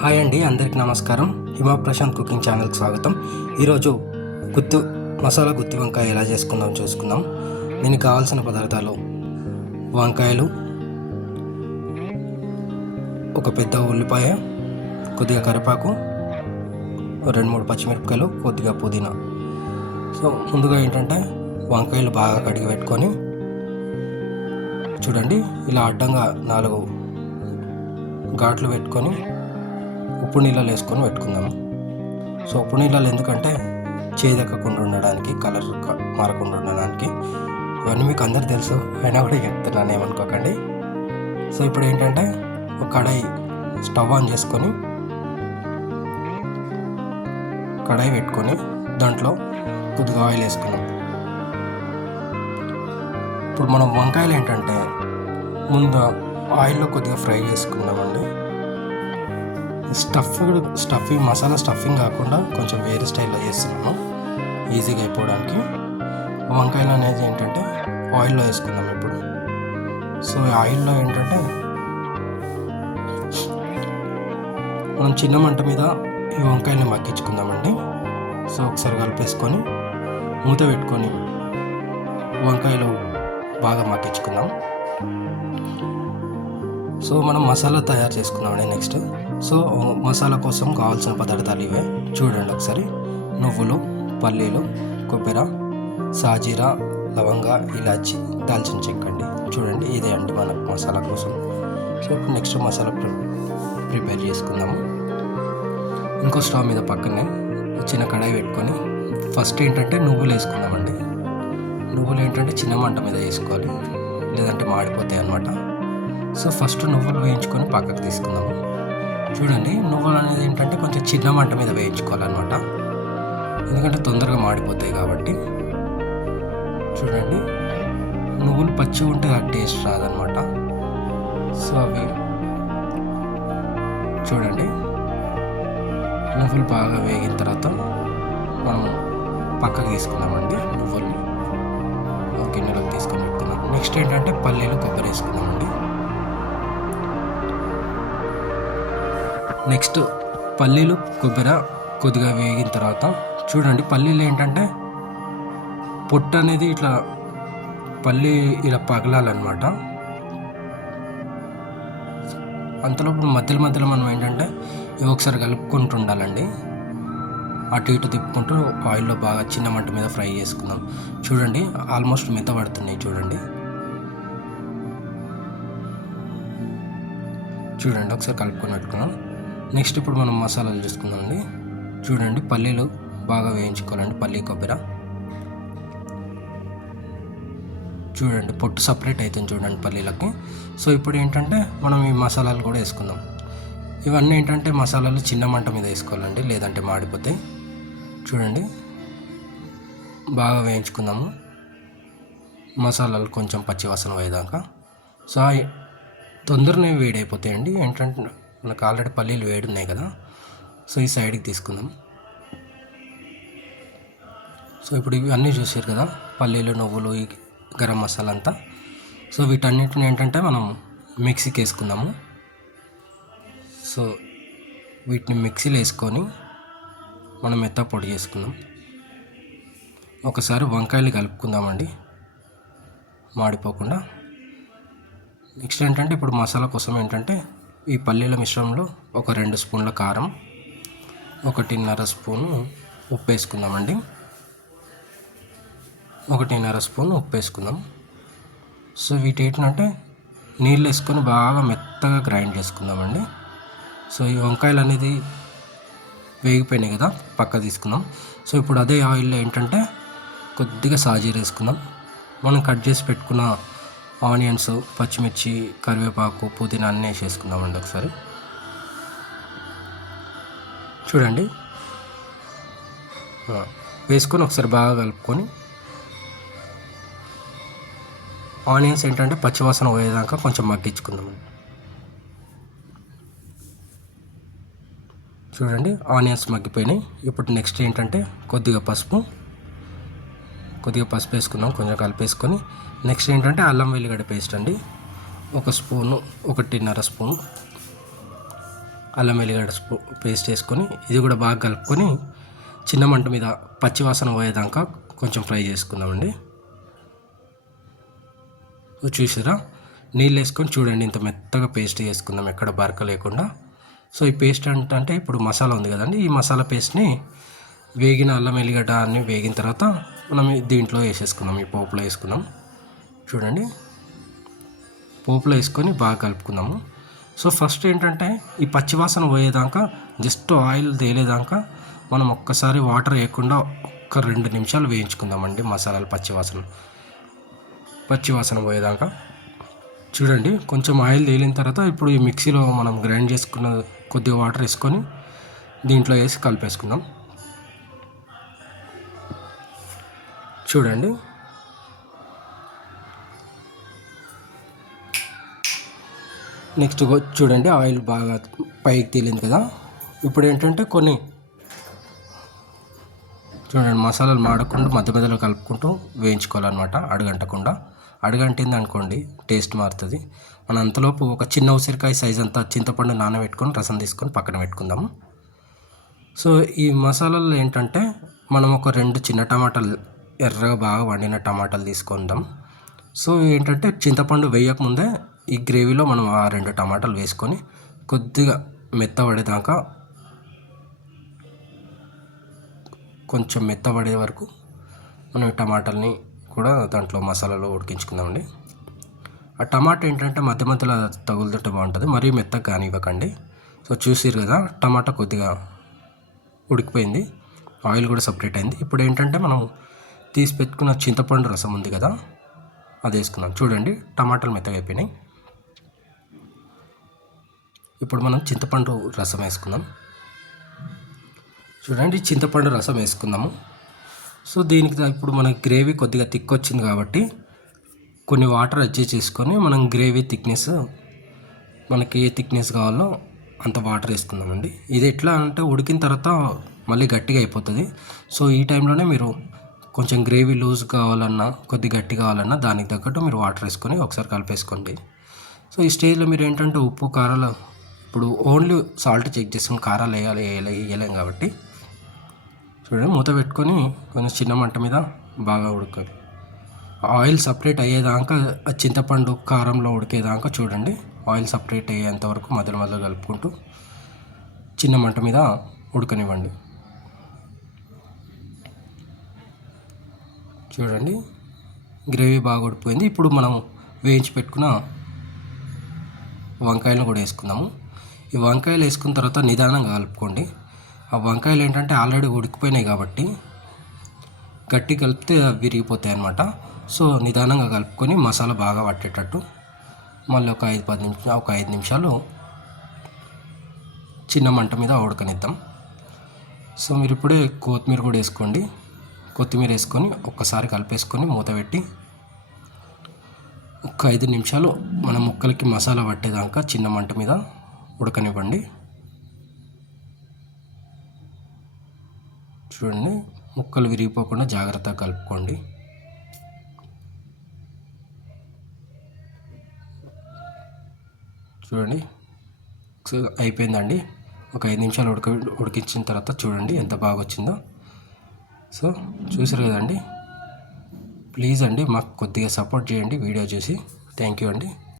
Hi అండి, అందరికీ నమస్కారం. హిమ ప్రశాంత్ కుకింగ్ ఛానల్కి స్వాగతం. ఈరోజు మసాలా గుత్తి వంకాయ ఎలా చేసుకుందాం చూసుకుందాం. దీనికి కావాల్సిన పదార్థాలు: వంకాయలు, ఒక పెద్ద ఉల్లిపాయ, కొద్దిగా కరివేపాకు, 2-3 పచ్చిమిరపకాయలు, కొద్దిగా పుదీనా. సో ముందుగా ఏంటంటే వంకాయలు బాగా కడిగి పెట్టుకొని చూడండి, ఇలా అడ్డంగా 4 ఘాట్లు పెట్టుకొని ఉప్పు నీళ్ళలో వేసుకొని పెట్టుకుందాము. సో ఉప్పు నీళ్ళలో ఎందుకంటే చేదెక్కకుండా ఉండడానికి, కలర్ మారకుండా ఉండడానికి. ఇవన్నీ మీకు అందరు తెలుసు, అయినా కూడా చెప్తున్నాను, ఏమనుకోకండి. సో ఇప్పుడు ఏంటంటే ఒక కడాయి స్టవ్ ఆన్ చేసుకొని కడాయి పెట్టుకొని దాంట్లో కొద్దిగా ఆయిల్ వేసుకున్నాం. ఇప్పుడు మనం వంకాయలు ఏంటంటే ముందు ఆయిల్లో కొద్దిగా ఫ్రై చేసుకుందామండి. స్టఫింగ్ మసాలా స్టఫింగ్ కాకుండా కొంచెం వేరే స్టైల్లో చేస్తున్నాము, ఈజీగా అయిపోవడానికి. వంకాయలు అనేది ఏంటంటే ఆయిల్లో వేసుకుందాం ఇప్పుడు. సో ఆయిల్లో ఏంటంటే మనం చిన్న మంట మీద ఈ వంకాయల్ని మగ్గించుకుందామండి. సో ఒకసారి కలిపేసుకొని మూత పెట్టుకొని వంకాయలు బాగా మగ్గించుకుందాం. సో మనం మసాలా తయారు చేసుకుందామండి నెక్స్ట్. సో మసాలా కోసం కావాల్సిన పదార్థాలు ఇవే చూడండి ఒకసారి: నువ్వులు, పల్లీలు, కొబ్బరి, సాజీరా, లవంగ, ఇలాచి, దాల్చిన చెక్క అండి. చూడండి, ఇదే అండి మన మసాలా కోసం. సో ఇప్పుడు నెక్స్ట్ మసాలా ప్రిపేర్ చేసుకుందాము. ఇంకో స్టవ్ మీద పక్కనే చిన్న కడాయి పెట్టుకొని ఫస్ట్ ఏంటంటే నువ్వులు వేసుకుందామండి. నువ్వులు ఏంటంటే చిన్న మంట మీద వేసుకోవాలి, లేదంటే మాడిపోతాయి అన్నమాట. సో ఫస్ట్ నువ్వులు వేయించుకొని పక్కకు తీసుకుందాము. చూడండి, నువ్వులు అనేది ఏంటంటే కొంచెం చిన్న మంట మీద వేయించుకోవాలన్నమాట, ఎందుకంటే తొందరగా మాడిపోతాయి కాబట్టి. చూడండి, నువ్వులు పచ్చి ఉంటే ఆ టేస్ట్ రాదనమాట. సో అవి చూడండి, నువ్వులు బాగా వేగిన తర్వాత మనం పక్కకు తీసుకుందామండి. నువ్వుల్ని గిన్నెలోకి తీసుకొని పెట్టుకుందాం. నెక్స్ట్ ఏంటంటే పల్లీలు, కొబ్బరి వేసుకుందామండి. నెక్స్ట్ పల్లీలు, కొబ్బరి కొద్దిగా వేగిన తర్వాత చూడండి, పల్లీలు ఏంటంటే పొట్టు అనేది ఇట్లా పల్లి ఇలా పగలాలన్నమాట. అంతలోపు మధ్యలో మనం ఏంటంటే ఇవి ఒకసారి కలుపుకుంటూ ఉండాలండి, అటు ఇటు తిప్పుకుంటూ ఆయిల్లో బాగా చిన్న మంట మీద ఫ్రై చేసుకుందాం. చూడండి, ఆల్మోస్ట్ మెత్తబడుతున్నాయి. చూడండి ఒకసారి కలుపుకొని పెట్టుకున్నాం. నెక్స్ట్ ఇప్పుడు మనం మసాలాలు చేసుకుందామండి. చూడండి, పల్లీలు బాగా వేయించుకోవాలండి, పల్లీ, కొబ్బరి. చూడండి, పొట్టు సపరేట్ అవుతుంది చూడండి పల్లీలకి. సో ఇప్పుడు ఏంటంటే మనం ఈ మసాలాలు కూడా వేసుకుందాం. ఇవన్నీ ఏంటంటే మసాలాలు చిన్న మంట మీద వేసుకోవాలండి, లేదంటే మాడిపోతాయి. చూడండి, బాగా వేయించుకుందాము మసాలాలు కొంచెం పచ్చి వాసన పోయేదాకా. సో తొందరనే వేడైపోతాయండి, ఏంటంటే మనకు ఆల్రెడీ పల్లీలు వేడి ఉన్నాయి కదా. సో ఈ సైడ్కి తీసుకుందాం. సో ఇప్పుడు ఇవి అన్నీ చూసారు కదా, పల్లీలు, నువ్వులు, ఈ గరం మసాలా అంతా. సో వీటన్నిటిని ఏంటంటే మనం మిక్సీకి వేసుకుందాము. సో వీటిని మిక్సీలో వేసుకొని మనం మెత్త పొడి చేసుకుందాం. ఒకసారి వంకాయలు కలుపుకుందామండి, మాడిపోకుండా. నెక్స్ట్ ఏంటంటే ఇప్పుడు మసాలా కోసం ఏంటంటే ఈ పల్లీల మిశ్రమంలో ఒక 2 స్పూన్ల కారం, 1.5 స్పూను ఉప్పు వేసుకుందామండి. 1.5 స్పూన్ ఉప్పు వేసుకుందాం. సో వీటి ఏంటంటే నీళ్ళు వేసుకొని బాగా మెత్తగా గ్రైండ్ చేసుకుందామండి. సో ఈ వంకాయలు అనేది వేగిపోయినాయి కదా, పక్క తీసుకుందాం. సో ఇప్పుడు అదే ఆయిల్లో ఏంటంటే కొద్దిగా సాజీర వేసుకుందాం. మనం కట్ చేసి పెట్టుకున్న ఆనియన్స్, పచ్చిమిర్చి, కరివేపాకు, పుదీనా అన్నీ వేసేసుకుందామండి ఒకసారి. చూడండి, వేసుకొని ఒకసారి బాగా కలుపుకొని ఆనియన్స్ ఏంటంటే పచ్చివాసన పోయేదాకా కొంచెం మగ్గించుకుందామండి. చూడండి, ఆనియన్స్ మగ్గిపోయినాయి. ఇప్పుడు నెక్స్ట్ ఏంటంటే కొద్దిగా పసుపు వేసుకుందాం, కొంచెం కలిపేసుకొని. నెక్స్ట్ ఏంటంటే అల్లం వెల్లిగడ్డ పేస్ట్ అండి, 1 స్పూను, 1.5 స్పూను అల్లం వెల్లిగడ్డ పేస్ట్ వేసుకొని ఇది కూడా బాగా కలుపుకొని చిన్న మంట మీద పచ్చివాసన పోయేదాకా కొంచెం ఫ్రై చేసుకుందామండి. చూసారా, నీళ్ళు వేసుకొని చూడండి ఇంత మెత్తగా పేస్ట్ చేసుకుందాం, ఎక్కడ బరక లేకుండా. సో ఈ పేస్ట్ అంటే ఇప్పుడు మసాలా ఉంది కదండి, ఈ మసాలా పేస్ట్ని వేగిన అల్లం వెల్లిగడ్డ అన్నీ వేగిన తర్వాత మనం దీంట్లో వేసేసుకుందాం, ఈ పోపులో వేసుకుందాం. చూడండి, పోపులో వేసుకొని బాగా కలుపుకుందాము. సో ఫస్ట్ ఏంటంటే ఈ పచ్చివాసన పోయేదాకా జస్ట్ ఆయిల్ తేలేదాకా మనం ఒక్కసారి వాటర్ వేయకుండా ఒక్క 2 నిమిషాలు వేయించుకుందామండి. మసాలాలు పచ్చివాసన పోయేదాకా. చూడండి, కొంచెం ఆయిల్ తేలిన తర్వాత ఇప్పుడు ఈ మిక్సీలో మనం గ్రైండ్ చేసుకున్న కొద్దిగా వాటర్ వేసుకొని దీంట్లో వేసి కలిపేసుకుందాం. చూడండి, నెక్స్ట్ చూడండి ఆయిల్ బాగా పైకి తేలింది కదా. ఇప్పుడు ఏంటంటే కొన్ని చూడండి మసాలాలు మాడకుండా మధ్య మధ్యలో కలుపుకుంటూ వేయించుకోవాలన్నమాట, అడుగంటింది అనుకోండి టేస్ట్ మారుతుంది. మన అంతలోపు ఒక చిన్న ఉసిరికాయ సైజ్ అంతా చింతపండు నానబెట్టుకొని రసం తీసుకొని పక్కన పెట్టుకుందాము. సో ఈ మసాలాలు ఏంటంటే మనం ఒక 2 చిన్న టమాటాలు ఎర్రగా బాగా వండిన టమాటాలు తీసుకుందాం. సో ఏంటంటే చింతపండు వేయకముందే ఈ గ్రేవీలో మనం ఆ 2 టమాటాలు వేసుకొని కొద్దిగా మెత్తబడేదాకా కొంచెం మెత్తబడే వరకు మనం టమాటాలని కూడా దాంట్లో మసాలాలో ఉడికించుకుందామండి. ఆ టమాటా ఏంటంటే మధ్య మధ్యలో తగులుతుంటే బాగుంటుంది, మరీ మెత్తగా కానివ్వకండి. సో చూసిరు కదా, టమాటా కొద్దిగా ఉడికిపోయింది, ఆయిల్ కూడా సపరేట్ అయింది. ఇప్పుడు ఏంటంటే మనం తీసి పెట్టుకున్న చింతపండు రసం ఉంది కదా, అది వేసుకుందాం. చూడండి, టమాటాలు మెత్తగా అయిపోయినాయి. ఇప్పుడు మనం చింతపండు రసం వేసుకుందాం. చూడండి, చింతపండు రసం వేసుకుందాము. సో దీనికి ఇప్పుడు మనకి గ్రేవీ కొద్దిగా థిక్ వచ్చింది కాబట్టి కొన్ని వాటర్ అడ్జస్ట్ చేసుకొని మనం గ్రేవీ థిక్నెస్ మనకి ఏ థిక్నెస్ కావాలో అంత వాటర్ వేసుకుందామండి. ఇది ఎట్లా అంటే ఉడికిన తర్వాత మళ్ళీ గట్టిగా అయిపోతుంది. సో ఈ టైంలోనే మీరు కొంచెం గ్రేవీ లూజ్ కావాలన్నా కొద్ది గట్టి కావాలన్నా దానికి తగ్గట్టు మీరు వాటర్ వేసుకొని ఒకసారి కలిపేసుకోండి. సో ఈ స్టేజ్లో మీరు ఏంటంటే ఉప్పు కారాలు ఇప్పుడు ఓన్లీ సాల్ట్ చెక్ చేస్తాం, కారాలు వేయలేం కాబట్టి చూడండి మూత పెట్టుకొని కొంచెం చిన్న మంట మీద బాగా ఉడకాలి. ఆయిల్ సపరేట్ అయ్యేదాకా చింతపండు కారంలో ఉడికేదాకా చూడండి, ఆయిల్ సపరేట్ అయ్యేంత వరకు మధ్యలో మధ్యలో కలుపుకుంటూ చిన్న మంట మీద ఉడకనివ్వండి. చూడండి, గ్రేవీ బాగా ఉడికిపోయింది. ఇప్పుడు మనం వేయించి పెట్టుకున్న వంకాయలను కూడా వేసుకుందాము. ఈ వంకాయలు వేసుకున్న తర్వాత నిదానంగా కలుపుకోండి. ఆ వంకాయలు ఏంటంటే ఆల్రెడీ ఉడికిపోయినాయి కాబట్టి గట్టి కలిపితే విరిగిపోతాయి అన్నమాట. సో నిదానంగా కలుపుకొని మసాలా బాగా పట్టేటట్టు మళ్ళీ ఒక 5 నిమిషాలు చిన్న మంట మీద ఉడకనిద్దాం. సో మీరు ఇప్పుడే కొత్తిమీర కూడా వేసుకోండి. కొత్తిమీర వేసుకొని ఒక్కసారి కలిపేసుకొని మూత పెట్టి ఒక 5 నిమిషాలు మన ముక్కలకి మసాలా పట్టేదాకా చిన్న మంట మీద ఉడకనివ్వండి. చూడండి, ముక్కలు విరిగిపోకుండా జాగ్రత్తగా కలుపుకోండి. చూడండి, అయిపోయిందండి. ఒక 5 నిమిషాలు ఉడికించిన తర్వాత చూడండి ఎంత బాగా వచ్చిందో. సో చూసారు కదండి, ప్లీజ్ అండి మాకు కొద్దిగా సపోర్ట్ చేయండి వీడియో చూసి. థ్యాంక్ యూ అండి.